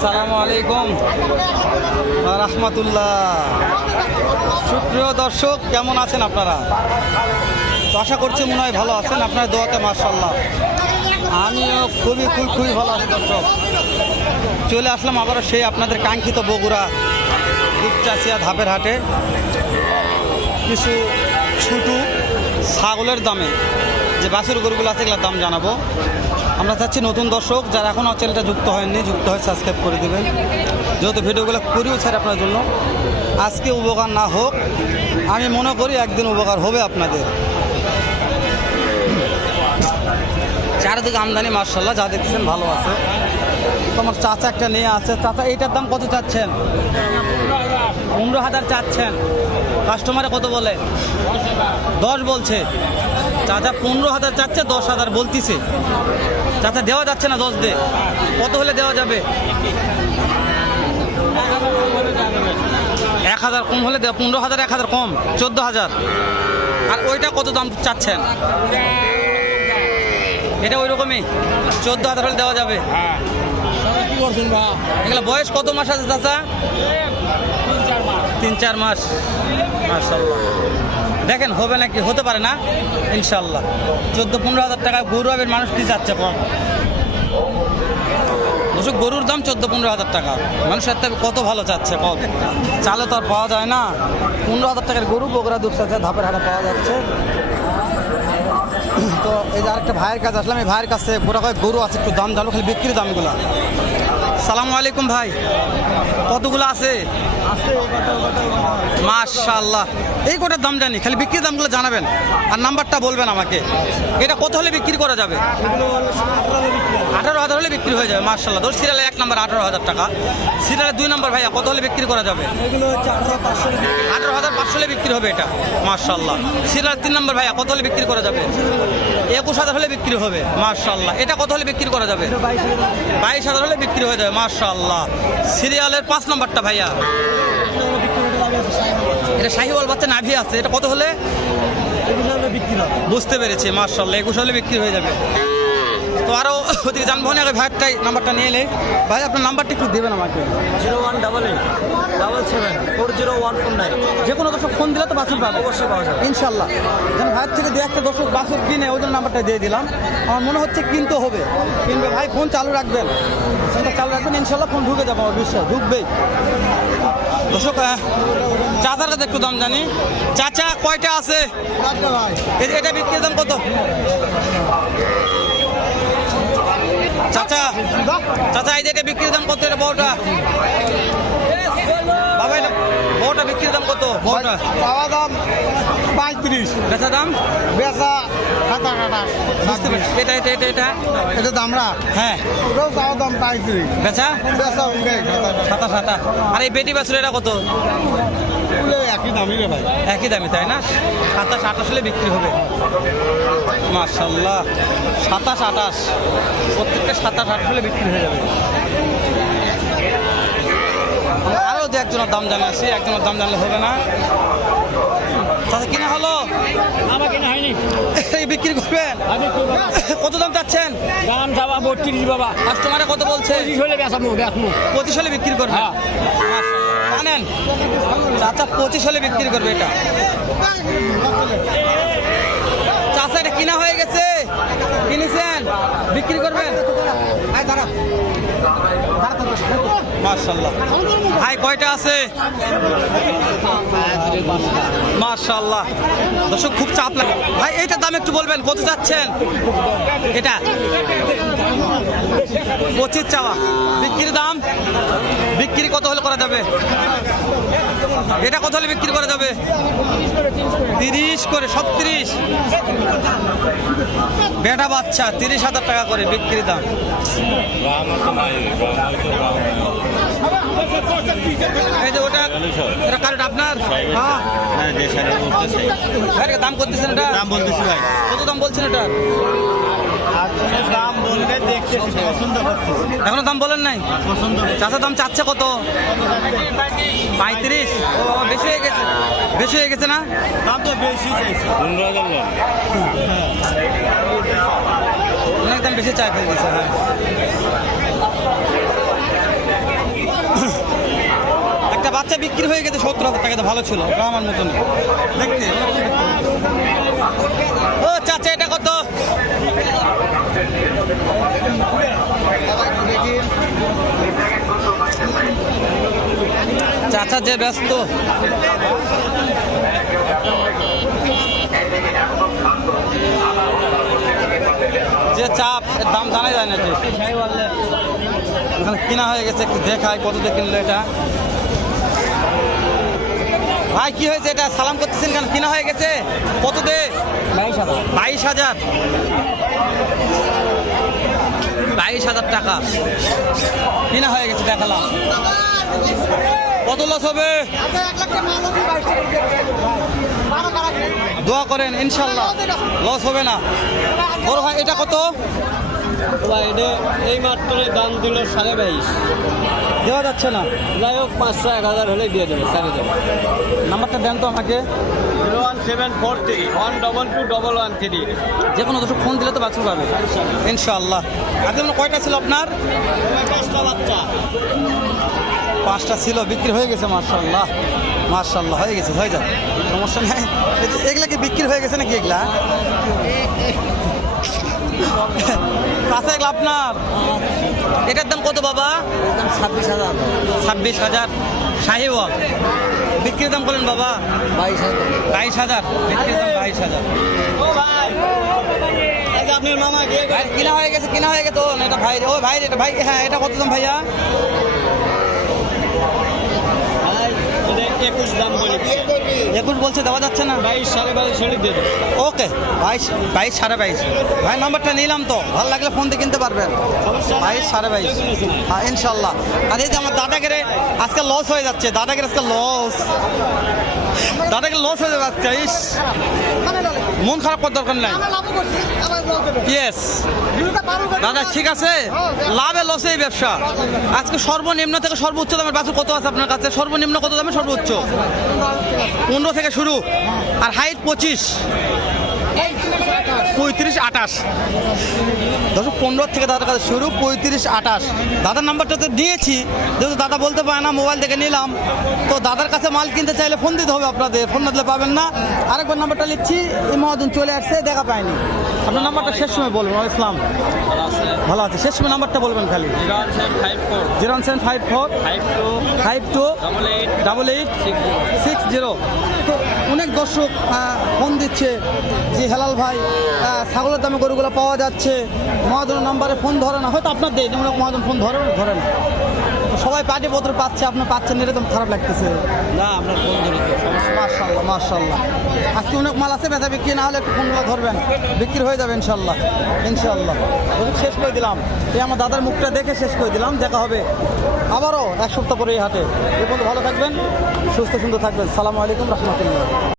আসসালামু আলাইকুম। রহমতুল্লাহ। সুপ্রিয় দর্শক, কেমন আছেন আপনারা? তো আশা করছি মনে হয় ভালো আছেন। আপনার দোয়াতে মার্শাল্লাহ আমিও খুবই খুবই খুবই ভালো আছি দর্শক। চলে আসলাম আবারও সেই আপনাদের কাঙ্ক্ষিত বগুড়া দুপচাচিয়া ধাপের হাটে। কিছু ছুটু ছাগলের দামে যে বাছুর গরুগুলো আছে, এগুলোর দাম জানাব। আমরা চাচ্ছি নতুন দর্শক যারা এখনও চ্যানেলটা যুক্ত হয়নি, যুক্ত হয়ে সাবস্ক্রাইব করে দেবেন। যেহেতু ভিডিওগুলো করিও ছাড় আপনার জন্য। আজকে উপকার না হোক, আমি মনে করি একদিন উপকার হবে আপনাদের। চারিদিকে আমদানি মার্শাল্লাহ যা দেখছেন ভালো আছে। তোমার চাচা একটা নিয়ে আছে। চাচা, এইটার দাম কত চাচ্ছেন? পনেরো হাজার চাচ্ছেন। কাস্টমারে কত বলে? দশ বলছে। চাচা পনেরো হাজার চাচ্ছে দশ হাজার বলতিছে। চাচা দেওয়া যাচ্ছে না দশ দে। কত হলে দেওয়া যাবে? এক হাজার কম হলে দেওয়া পনেরো হাজার এক হাজার কম চোদ্দ হাজার। আর ওইটা কত দাম চাচ্ছেন? এটা ওই রকমই চোদ্দ হাজার হলে দেওয়া যাবে। এগুলো বয়স কত মাস আছে চাচা? তিন চার মাস। মাশাল্লাহ দেখেন, হবে নাকি? হতে পারে না? ইনশাল্লাহ চোদ্দ, পনেরো হাজার টাকা গরু হবে মানুষ কি যাচ্ছে কম? গরুর দাম চোদ্দ, পনেরো হাজার টাকা। মানুষের থেকে কত ভালো চাচ্ছে কম? চালে তো আর পাওয়া যায় না। পনেরো হাজার টাকার গরু বগুড়া দুপসাতে ধাপের হাটে পাওয়া যাচ্ছে। তো এই যে আরেকটা ভাইয়ের কাছে আসলাম, এই ভাইয়ের কাছে গোটা কয়েক গরু আছে, একটু দাম জানো, খালি বিক্রির দামগুলো। সালামু আলাইকুম ভাই। কতগুলো আছে? মাশাল্লাহ এই কটার দাম জানি, খালি বিক্রির দামগুলো জানাবেন আর নাম্বারটা বলবেন আমাকে। এটা কত হলে বিক্রি করা যাবে? আঠারো হাজার হলে বিক্রি হয়ে যাবে মার্শাল্লাহ ধর সিরিয়ালে এক নম্বর, আঠারো হাজার টাকা। সিরিয়ালে দুই নম্বর ভাইয়া, কত হলে বিক্রি করা যাবে? আঠারো হাজার পাঁচশো হলে বিক্রি হবে এটা মার্শাল্লাহ সিরিয়াল তিন নম্বর ভাইয়া, কত হলে বিক্রি করা যাবে? একুশ হাজার হলে বিক্রি হবে মার্শাল্লাহ এটা কত হলে বিক্রি করা যাবে? বাইশ হাজার হলে বিক্রি হয়ে যাবে মার্শাল্লাহ সিরিয়ালের পাঁচ নম্বরটা ভাইয়া। এটা শাহিওয়াল বাচ্চা নাভি আছে এটা কত হলে? বুঝতে পেরেছি মার্শাল্লাহ একুশ হলে বিক্রি হয়ে যাবে। তো আরও ওদিকে জানব না আগে ভাইটাই নাম্বারটা নিয়ে এলে ভাই আপনার নাম্বারটা একটু দেবেন আমাকে। Zero one double eight double seven four zero one four nine যে কোনো দর্শক ফোন দিলে তো বাছুর পাবে। অবশ্যই পাওয়া যাবে। ইনশাল্লাহ যেন ভাইয়ের থেকে দু একটা দর্শক বাছুর কিনে ওই জন্য নাম্বারটা দিয়ে দিলাম। আমার মনে হচ্ছে কিনতে হবে। কিনবে ভাই ফোন চালু রাখবেন। ফোনটা চালু রাখবেন ইনশাল্লাহ ফোন ঢুকে যাব আমার বিশ্বাস ঢুকবেই। দর্শক চাচার কাছে একটু দাম জানি। চাচা কয়টা আছে? এটা বিক্রির দাম কত? চাচা চাচা এই যে এটা বিক্রির দাম কত? এটা বাবা এটা বড়টা বিক্রির দাম কত? বড়টা? চাওয়া দাম পঁয়ত্রিশ। বেচা দাম? বেচা বুঝতে পারছি। এটা এটা এটা এটা? এটা দামরা? হ্যাঁ। ওটাও চাওয়া দাম পঁয়ত্রিশ। বেচা? আর এই বেটি বাছুর এটা কত? তুলে একই দামই রে ভাই। একই দামি তাই না? সাতাশ আঠাশ হলে বিক্রি হবে। মার্শাল্লাহ সাতাশ আঠাশ। প্রত্যেকটা সাতাশ আঠাশ হলে বিক্রি হয়ে যাবে। আরও দু একজনের দাম জানা আছে একজনের দাম জানলে হবে না। তাতে কিনা হলো? আমার কেনা হয়নি। এই বিক্রি করবেন? কত দাম চাচ্ছেন? দাম চাওয়া বত্রিশ বাবা। কাস্টমারে কত বলছে? পঁচিশ হলে বেচামো বেচমো পঁচিশ হলে বিক্রি করবে জানেন চাচা পঁচিশ হলে বিক্রি করবে এটা। চাচা এটা কিনা হয়ে গেছে? কিনেছেন? বিক্রি করবেন? মার্শাল্লাহ ভাই কয়টা আছে? মার্শাল্লাহ দর্শক খুব চাপ লাগে। ভাই এইটার দাম একটু বলবেন কত যাচ্ছেন? এটা? পঁচিশ চাওয়া। বিক্রির দাম? বিক্রি কত হলে করা যাবে? এটা কত হলে বিক্রি করা যাবে? তিরিশ করে সব তিরিশ বেটা বাচ্চা তিরিশ হাজার টাকা করে বিক্রির দাম। এই যে ওটা এটা কারণ আপনার? হ্যাঁ দাম করতেছেন এটা? দাম বলতেছি ভাই। কত দাম বলছেন এটা? এখনও দাম বলেন নাই? চাচা দাম চাচ্ছে কত? পঁয়ত্রিশ? ও, বেশি হয়ে গেছে। বেশি হয়ে গেছে না? দাম তো বেশি অনেক দাম বেশি চাই ফেলে দিয়েছে হ্যাঁ বাচ্চা বিক্রি হয়ে গেছে সত্তর হাজার টাকাতে ভালো ছিল আমার মতন দেখতে। ও, চাচা, এটা কত? চাচা যে ব্যস্ত। যে চাপ দাম জানাই যায় না যে। এখানে কিনা হয়ে গেছে দেখায়, কত দিয়ে কিনলো এটা? ভাই, কি হয়েছে এটা? সালাম করতেছেন কেন? কিনা হয়ে গেছে? কত দে? বাইশ হাজার। বাইশ হাজার টাকা। কিনা হয়ে গেছে, দেখালাম। কত লস হবে? দোয়া করেন, ইনশাল্লাহ। লস হবে না। বড় ভাই, এটা কত? ভাই এটা এই মাত্র দাম দিল সাড়ে বাইশ। দেওয়া যাচ্ছে না। যাই হোক পাঁচশো এক হাজার হলে দিয়ে দেবে সাড়ে দেবে। নাম্বারটা দেন তো আমাকে। Zero one seven four three one double two double one three যে কোনো দুটো ফোন দিলে তো বাছুর পাবে। ইনশাআল্লাহ। মানে কয়টা ছিল আপনার? পাঁচটা বাচ্চা। পাঁচটা ছিল বিক্রি হয়ে গেছে মার্শাল্লাহ মার্শাল্লাহ হয়ে গেছে হয়ে যাবে সমস্যা নেই। এগুলা কি বিক্রি হয়ে গেছে নাকি এগুলা? কাছে আপনার এটার দাম কত বাবা? ছাব্বিশ হাজার। ছাব্বিশ হাজার শাহিওয়াল বিক্রির দাম বলেন বাবা। বাইশ হাজার। বাইশ হাজার বিক্রির দাম বাইশ হাজার। আপনার মামা কিনা হয়ে গেছে, কিনা হয়ে গেছে। এটা ভাই ও ভাই এটা ভাই হ্যাঁ এটা কত দাম ভাইয়া একুশ দাম বলি একুশ বলছে দেওয়া যাচ্ছে না? বাইশ সাড়ে বাইশ ওকে বাইশ বাইশ সাড়ে বাইশ। ভাই নম্বরটা নিলাম তো। ভালো লাগলে ফোন দিয়ে কিনতে পারবেন। বাইশ সাড়ে বাইশ। হ্যাঁ ইনশাল্লাহ। আর এই যে আমার দাদাগেরে আজকে লস হয়ে যাচ্ছে। দাদাগের আজকে লস দাদাকে লস হয়ে যাবে আজকে ইস। মন খারাপ করার দরকার নাই। ইয়েস দাদা ঠিক আছে? লাভে এই ব্যবসা। আজকে সর্বনিম্ন থেকে সর্বোচ্চ দামের বাছুর কত আছে আপনার কাছে? সর্বনিম্ন কত দামে সর্বোচ্চ? পনেরো থেকে শুরু। আর হাইট পঁচিশ। পঁয়ত্রিশ আঠাশ। দশক পনেরো থেকে দাদার কাছে শুরু, পঁয়ত্রিশ আঠাশ। দাদার নাম্বারটা তো দিয়েছি, যেহেতু দাদা বলতে পারে না, মোবাইল থেকে নিলাম। তো দাদার কাছে মাল কিনতে চাইলে ফোন দিতে হবে আপনাদের, ফোন না দিলে পাবেন না। আরেকবার নাম্বারটা লিখছি এই মহাজন চলে আসছে, দেখা পায়নি আপনার নাম্বারটা শেষ সময় বলবেন ইসলাম ভালো আছে। শেষ সময় নাম্বারটা বলবেন খালি। Zero one seven five four, five two, double eight, six zero. তো অনেক দর্শক ফোন দিচ্ছে যে হেলাল ভাই ছাগলের দামে গরুগুলো পাওয়া যাচ্ছে। মহাজনের নাম্বারে ফোন ধরে না। হয়তো আপনার দেয়, যেমন মহাজন ফোন ধরে ধরে না। সবাই পার্টি পত্র পাচ্ছে আপনি পাচ্ছেন এরকম খারাপ লাগতেছে। না আমরা ফোন ধরি মার্শাল্লাহ মার্শাল্লাহ আজকে অনেক মাল আছে বেচা বিক্রি না হলে একটু ফোনগুলো ধরবেন। বিক্রি হয়ে যাবে ইনশাল্লাহ ইনশাল্লাহ শেষ করে দিলাম। এই আমার দাদার মুখটা দেখে শেষ করে দিলাম দেখা হবে। আবারও এক সপ্তাহ পরে এই হাটে। এ পর্যন্ত ভালো থাকবেন সুস্থ সুন্দর থাকবেন। সালামু আলাইকুম রহমতুল্লাহ।